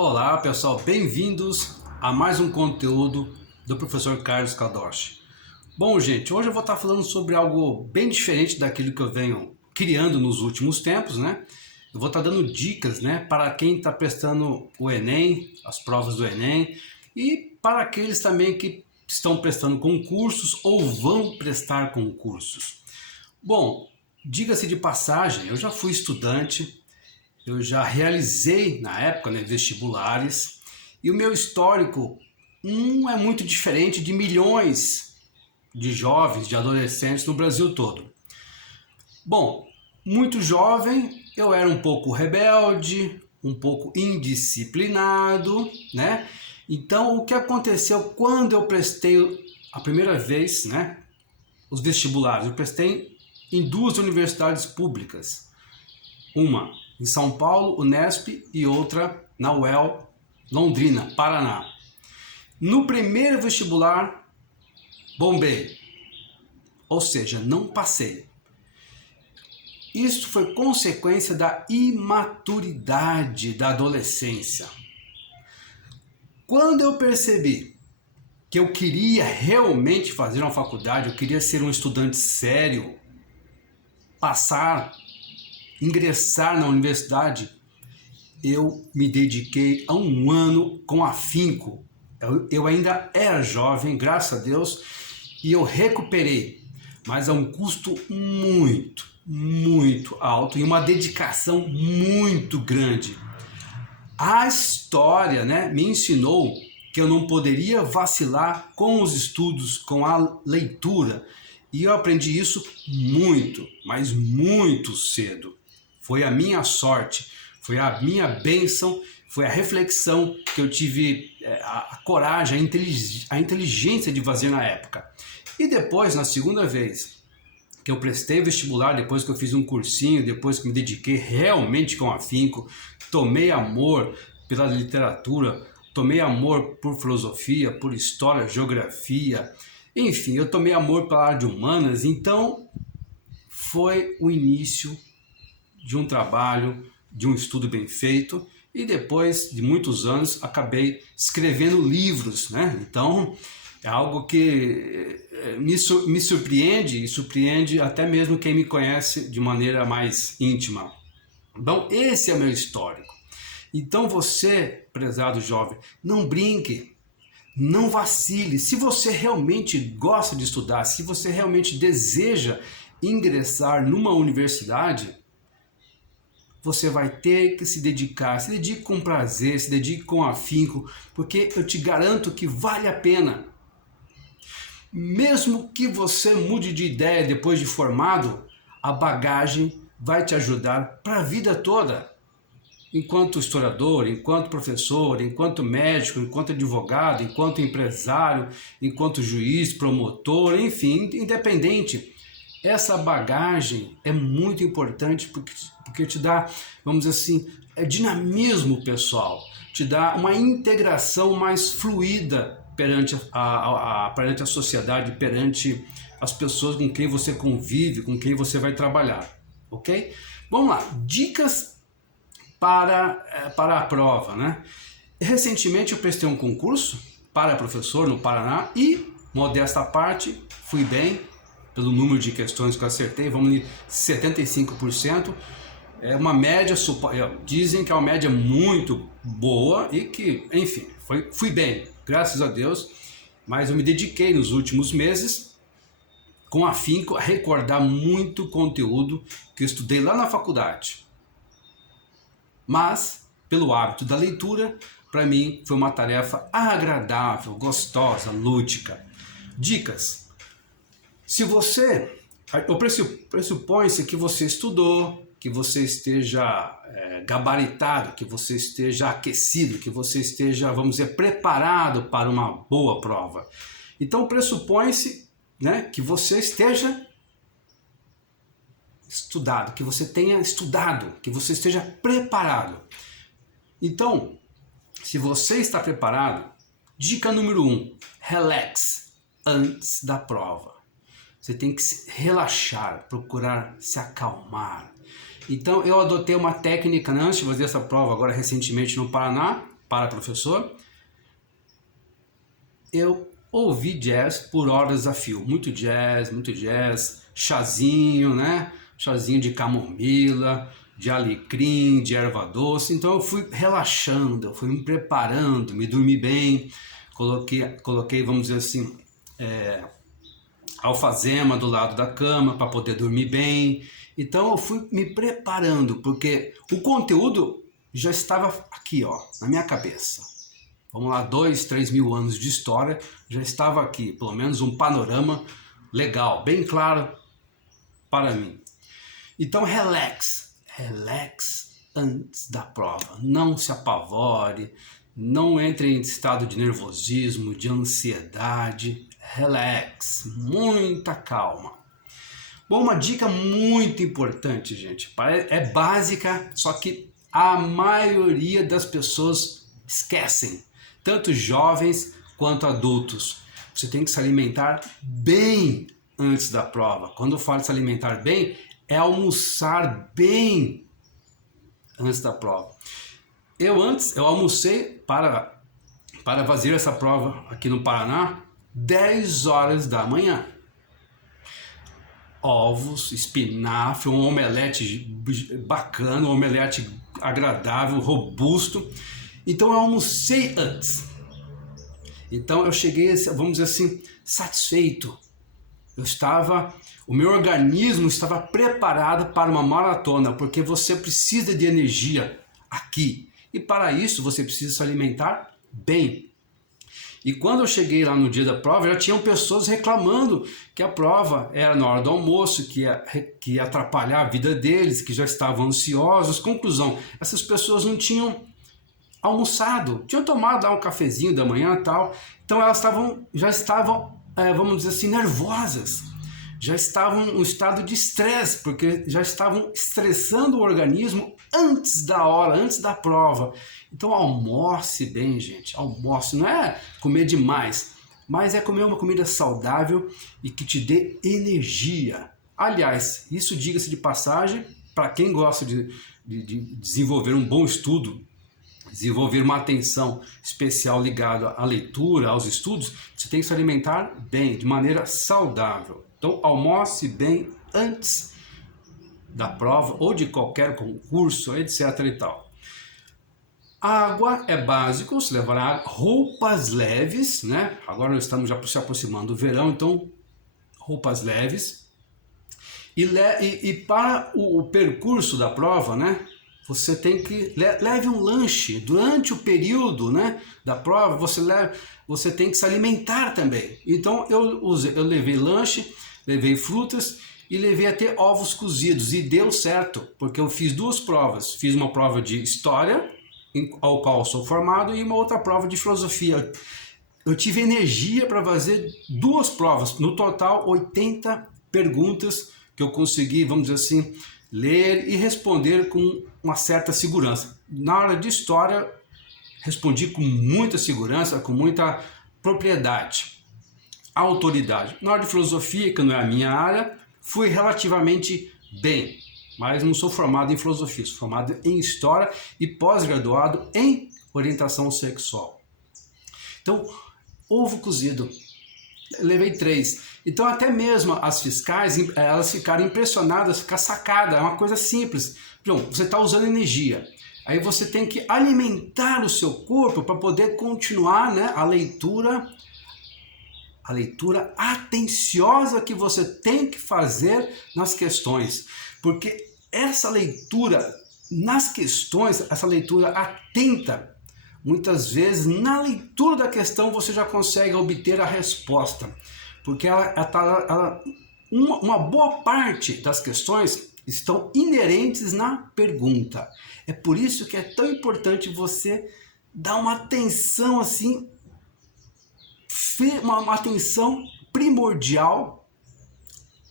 Olá pessoal, bem-vindos a mais um conteúdo do professor Carlos Kadoshi. Bom gente, hoje eu vou estar falando sobre algo bem diferente daquilo que eu venho criando nos últimos tempos, né? Eu vou estar dando dicas, né, para quem está prestando o Enem, as provas do Enem, e para aqueles também que estão prestando concursos ou vão prestar concursos. Bom, diga-se de passagem, eu já fui estudante, eu já realizei na época, né, vestibulares, e o meu histórico não é muito diferente de milhões de jovens, de adolescentes no Brasil todo. Bom, muito jovem, eu era um pouco rebelde, um pouco indisciplinado, né? Então, o que aconteceu quando eu prestei a primeira vez, né, os vestibulares? Eu prestei em duas universidades públicas. Uma em São Paulo, Unesp, e outra na UEL, Londrina, Paraná. No primeiro vestibular, bombei, ou seja, não passei. Isso foi consequência da imaturidade da adolescência. Quando eu percebi que eu queria realmente fazer uma faculdade, eu queria ser um estudante sério, ingressar na universidade, eu me dediquei a um ano com afinco. Eu ainda era jovem, graças a Deus, e eu recuperei, mas a um custo muito alto e uma dedicação muito grande. A história, né, me ensinou que eu não poderia vacilar com os estudos, com a leitura, e eu aprendi isso muito, mas muito cedo. Foi a minha sorte, foi a minha bênção, foi a reflexão que eu tive, a coragem, a inteligência de fazer na época. E depois, na segunda vez que eu prestei vestibular, depois que eu fiz um cursinho, depois que me dediquei realmente com afinco, tomei amor pela literatura, tomei amor por filosofia, por história, geografia, enfim, eu tomei amor pela área de humanas. Então foi o início de um trabalho, de um estudo bem feito, e depois de muitos anos acabei escrevendo livros, né? Então é algo que me surpreende e surpreende até mesmo quem me conhece de maneira mais íntima. Então esse é o meu histórico. Então você, prezado jovem, não brinque, não vacile. Se você realmente gosta de estudar, se você realmente deseja ingressar numa universidade, você vai ter que se dedicar, se dedique com prazer, se dedique com afinco, porque eu te garanto que vale a pena. Mesmo que você mude de ideia depois de formado, a bagagem vai te ajudar para a vida toda. Enquanto historiador, enquanto professor, enquanto médico, enquanto advogado, enquanto empresário, enquanto juiz, promotor, enfim, independente. Essa bagagem é muito importante porque te dá, vamos dizer assim, dinamismo pessoal, te dá uma integração mais fluida perante perante a sociedade, perante as pessoas com quem você convive, com quem você vai trabalhar, ok? Vamos lá, dicas para a prova, né? Recentemente eu prestei um concurso para professor no Paraná e, modesta parte, fui bem pelo número de questões que eu acertei, vamos de 75%. É uma média, dizem que é uma média muito boa e que, enfim, fui bem, graças a Deus, mas eu me dediquei nos últimos meses com afinco a recordar muito conteúdo que eu estudei lá na faculdade. Mas, pelo hábito da leitura, para mim foi uma tarefa agradável, gostosa, lúdica. Dicas. Se você, pressupõe-se que você estudou, que você esteja gabaritado, que você esteja aquecido, que você esteja, vamos dizer, preparado para uma boa prova. Então pressupõe-se, né, que você esteja estudado, que você tenha estudado, que você esteja preparado. Então, se você está preparado, dica número 1, relax antes da prova. Você tem que relaxar, procurar se acalmar. Então eu adotei uma técnica, né, antes de fazer essa prova agora recentemente no Paraná, para professor, eu ouvi jazz por horas a fio. Muito jazz, chazinho, né? Chazinho de camomila, de alecrim, de erva doce. Então eu fui relaxando, eu fui me preparando, me dormi bem, coloquei, vamos dizer assim, alfazema do lado da cama para poder dormir bem. Então eu fui me preparando, porque o conteúdo já estava aqui, ó, na minha cabeça. Vamos lá, 2, 3 mil anos de história, já estava aqui, pelo menos um panorama legal, bem claro para mim. Então relax antes da prova, não se apavore, não entre em estado de nervosismo, de ansiedade, relax, muita calma. Bom, uma dica muito importante, gente, é básica, só que a maioria das pessoas esquecem, tanto jovens quanto adultos. Você tem que se alimentar bem antes da prova. Quando eu falo de se alimentar bem, é almoçar bem antes da prova. Eu almocei para fazer essa prova aqui no Paraná, 10 horas da manhã. Ovos, espinafre, um omelete bacana, um omelete agradável, robusto. Então eu almocei antes. Então eu cheguei, vamos dizer assim, satisfeito. O meu organismo estava preparado para uma maratona, porque você precisa de energia aqui. E para isso você precisa se alimentar bem. E quando eu cheguei lá no dia da prova, já tinham pessoas reclamando que a prova era na hora do almoço, que ia atrapalhar a vida deles, que já estavam ansiosos. Conclusão, essas pessoas não tinham almoçado, tinham tomado lá um cafezinho da manhã e tal, então elas já estavam, vamos dizer assim, nervosas, já estavam em um estado de estresse, porque já estavam estressando o organismo antes da hora, antes da prova. Então almoce bem, gente, almoce, não é comer demais, mas é comer uma comida saudável e que te dê energia. Aliás, isso diga-se de passagem, para quem gosta de desenvolver um bom estudo, desenvolver uma atenção especial ligada à leitura, aos estudos, você tem que se alimentar bem, de maneira saudável. Então, almoce bem antes da prova ou de qualquer concurso, etc. e tal. Água é básico, se levará roupas leves, né? Agora nós estamos já se aproximando do verão, então roupas leves. E para o percurso da prova, né? Você tem que leve um lanche durante o período, né, da prova. Você tem que se alimentar também. Então eu levei lanche, levei frutas e levei até ovos cozidos e deu certo, porque eu fiz 2 provas. Fiz uma prova de história, ao qual eu sou formado, e uma outra prova de filosofia. Eu tive energia para fazer 2 provas, no total 80 perguntas que eu consegui, vamos dizer assim, ler e responder com uma certa segurança. Na hora de história, respondi com muita segurança, com muita propriedade, autoridade. Na hora de filosofia, que não é a minha área, fui relativamente bem, mas não sou formado em filosofia, sou formado em história e pós-graduado em orientação sexual. Então, ovo cozido, levei 3. Então até mesmo as fiscais, elas ficaram impressionadas com a sacada, é uma coisa simples. João, você está usando energia, aí você tem que alimentar o seu corpo para poder continuar, né, a leitura atenciosa que você tem que fazer nas questões. Porque essa leitura nas questões, essa leitura atenta, muitas vezes na leitura da questão você já consegue obter a resposta. Porque uma boa parte das questões estão inerentes na pergunta. É por isso que é tão importante você dar uma atenção assim, uma atenção primordial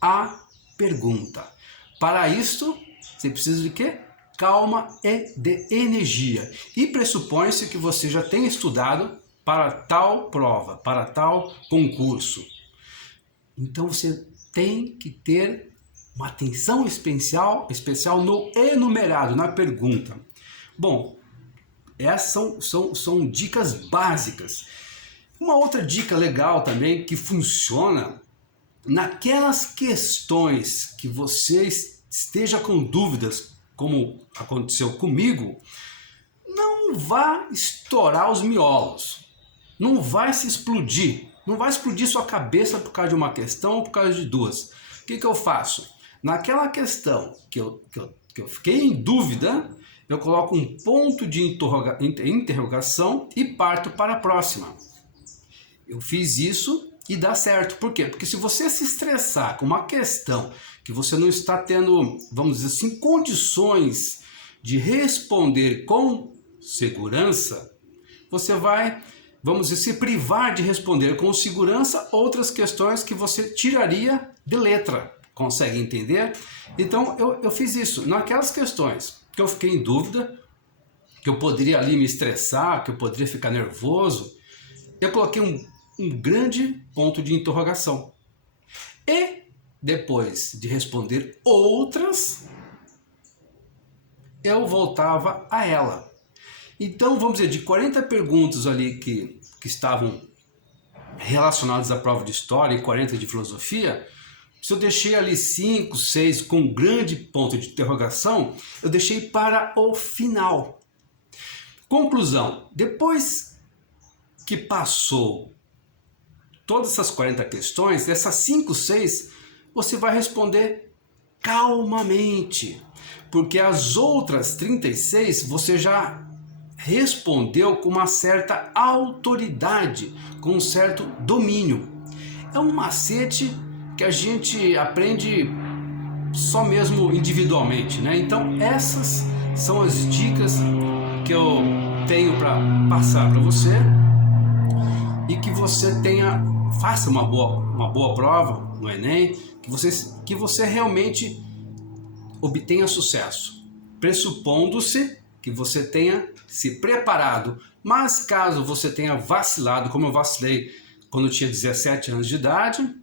à pergunta. Para isso, você precisa de quê? Calma e de energia. E pressupõe-se que você já tenha estudado para tal prova, para tal concurso. Então você tem que ter uma atenção especial no enumerado, na pergunta. Bom, Essas são dicas básicas. Uma outra dica legal também que funciona naquelas questões que você esteja com dúvidas, como aconteceu comigo, não vá estourar os miolos, não vai se explodir, não vai explodir sua cabeça por causa de uma questão ou por causa de duas. O que eu faço? Naquela questão que eu fiquei em dúvida, eu coloco um ponto de interrogação e parto para a próxima. Eu fiz isso e dá certo. Por quê? Porque se você se estressar com uma questão que você não está tendo, vamos dizer assim, condições de responder com segurança, você vai, vamos dizer, se privar de responder com segurança outras questões que você tiraria de letra. Consegue entender? Então eu fiz isso. Naquelas questões que eu fiquei em dúvida, que eu poderia ali me estressar, que eu poderia ficar nervoso, eu coloquei um grande ponto de interrogação. E depois de responder outras, eu voltava a ela. Então, vamos dizer, de 40 perguntas ali que estavam relacionadas à prova de história e 40 de filosofia, se eu deixei ali 5, 6 com um grande ponto de interrogação, eu deixei para o final. Conclusão, depois que passou todas essas 40 questões, dessas 5, 6, você vai responder calmamente, porque as outras 36 você já respondeu com uma certa autoridade, com um certo domínio. É um macete que a gente aprende só mesmo individualmente, né? Então essas são as dicas que eu tenho para passar para você e que você faça uma boa prova no Enem, que você realmente obtenha sucesso, pressupondo-se que você tenha se preparado. Mas caso você tenha vacilado, como eu vacilei quando eu tinha 17 anos de idade,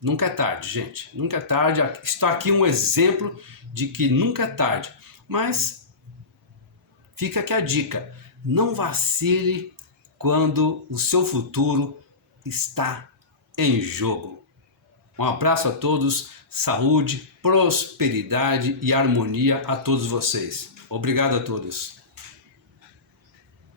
nunca é tarde, gente. Nunca é tarde. Está aqui um exemplo de que nunca é tarde. Mas fica aqui a dica. Não vacile quando o seu futuro está em jogo. Um abraço a todos, saúde, prosperidade e harmonia a todos vocês. Obrigado a todos.